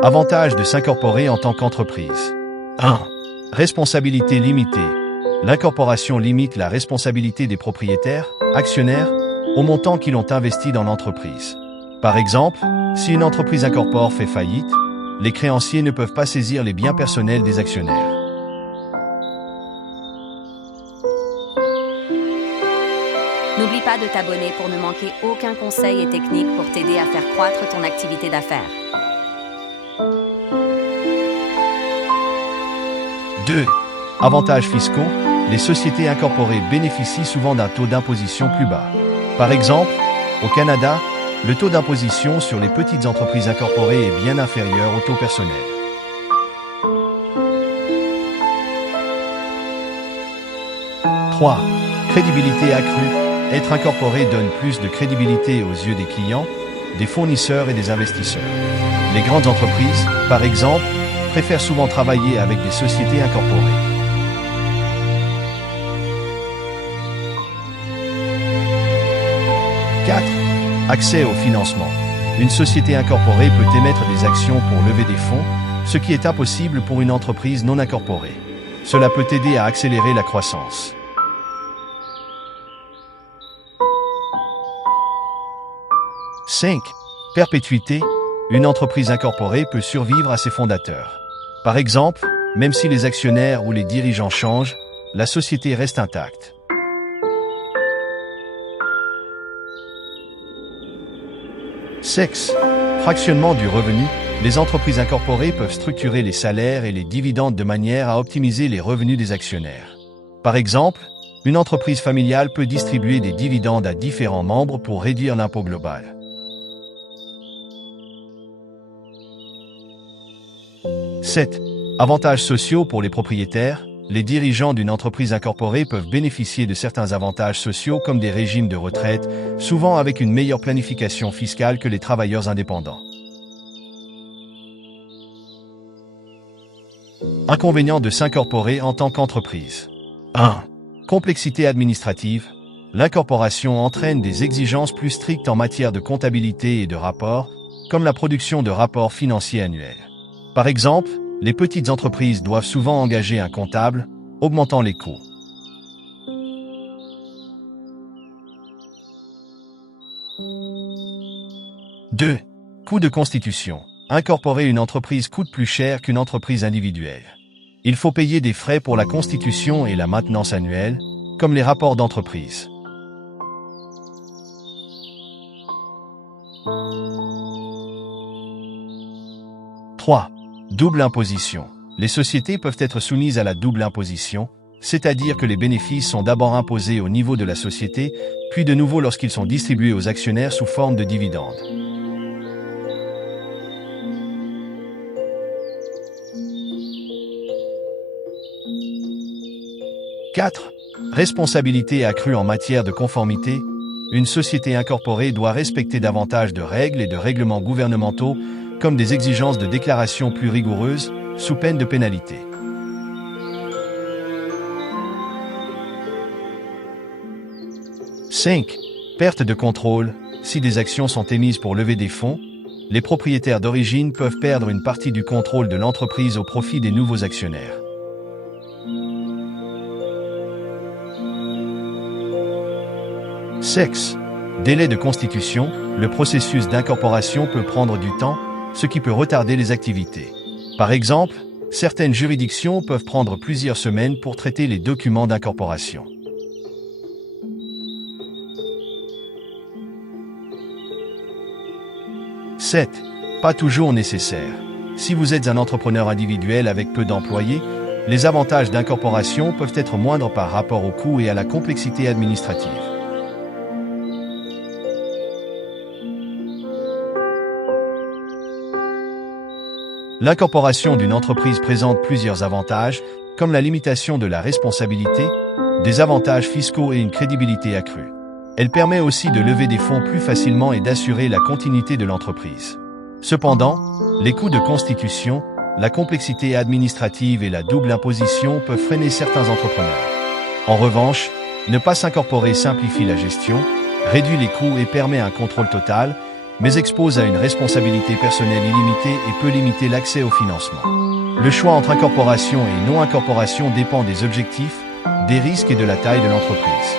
Avantage de s'incorporer en tant qu'entreprise. 1. Responsabilité limitée. L'incorporation limite la responsabilité des propriétaires, actionnaires, au montant qu'ils ont investi dans l'entreprise. Par exemple, si une entreprise incorpore fait faillite, les créanciers ne peuvent pas saisir les biens personnels des actionnaires. N'oublie pas de t'abonner pour ne manquer aucun conseil et technique pour t'aider à faire croître ton activité d'affaires. 2. Avantages fiscaux. Les sociétés incorporées bénéficient souvent d'un taux d'imposition plus bas. Par exemple, au Canada, le taux d'imposition sur les petites entreprises incorporées est bien inférieur au taux personnel. 3. Crédibilité accrue. Être incorporé donne plus de crédibilité aux yeux des clients, des fournisseurs et des investisseurs. Les grandes entreprises, par exemple, préfèrent souvent travailler avec des sociétés incorporées. 4. Accès au financement. Une société incorporée peut émettre des actions pour lever des fonds, ce qui est impossible pour une entreprise non incorporée. Cela peut aider à accélérer la croissance. 5. Perpétuité. Une entreprise incorporée peut survivre à ses fondateurs. Par exemple, même si les actionnaires ou les dirigeants changent, la société reste intacte. 6. Fractionnement du revenu. Les entreprises incorporées peuvent structurer les salaires et les dividendes de manière à optimiser les revenus des actionnaires. Par exemple, une entreprise familiale peut distribuer des dividendes à différents membres pour réduire l'impôt global. 7. Avantages sociaux pour les propriétaires. Les dirigeants d'une entreprise incorporée peuvent bénéficier de certains avantages sociaux comme des régimes de retraite, souvent avec une meilleure planification fiscale que les travailleurs indépendants. Inconvénients de s'incorporer en tant qu'entreprise. 1. Complexité administrative. L'incorporation entraîne des exigences plus strictes en matière de comptabilité et de rapports, comme la production de rapports financiers annuels. Par exemple, les petites entreprises doivent souvent engager un comptable, augmentant les coûts. 2. Coût de constitution. Incorporer une entreprise coûte plus cher qu'une entreprise individuelle. Il faut payer des frais pour la constitution et la maintenance annuelle, comme les rapports d'entreprise. 3. Double imposition. Les sociétés peuvent être soumises à la double imposition, c'est-à-dire que les bénéfices sont d'abord imposés au niveau de la société, puis de nouveau lorsqu'ils sont distribués aux actionnaires sous forme de dividendes. 4. Responsabilité accrue en matière de conformité. Une société incorporée doit respecter davantage de règles et de règlements gouvernementaux, comme des exigences de déclaration plus rigoureuses, sous peine de pénalité. 5. Perte de contrôle. Si des actions sont émises pour lever des fonds, les propriétaires d'origine peuvent perdre une partie du contrôle de l'entreprise au profit des nouveaux actionnaires. 6. Délai de constitution. Le processus d'incorporation peut prendre du temps, ce qui peut retarder les activités. Par exemple, certaines juridictions peuvent prendre plusieurs semaines pour traiter les documents d'incorporation. 7. Pas toujours nécessaire. Si vous êtes un entrepreneur individuel avec peu d'employés, les avantages d'incorporation peuvent être moindres par rapport aux coûts et à la complexité administrative. L'incorporation d'une entreprise présente plusieurs avantages, comme la limitation de la responsabilité, des avantages fiscaux et une crédibilité accrue. Elle permet aussi de lever des fonds plus facilement et d'assurer la continuité de l'entreprise. Cependant, les coûts de constitution, la complexité administrative et la double imposition peuvent freiner certains entrepreneurs. En revanche, ne pas s'incorporer simplifie la gestion, réduit les coûts et permet un contrôle total, mais expose à une responsabilité personnelle illimitée et peut limiter l'accès au financement. Le choix entre incorporation et non-incorporation dépend des objectifs, des risques et de la taille de l'entreprise.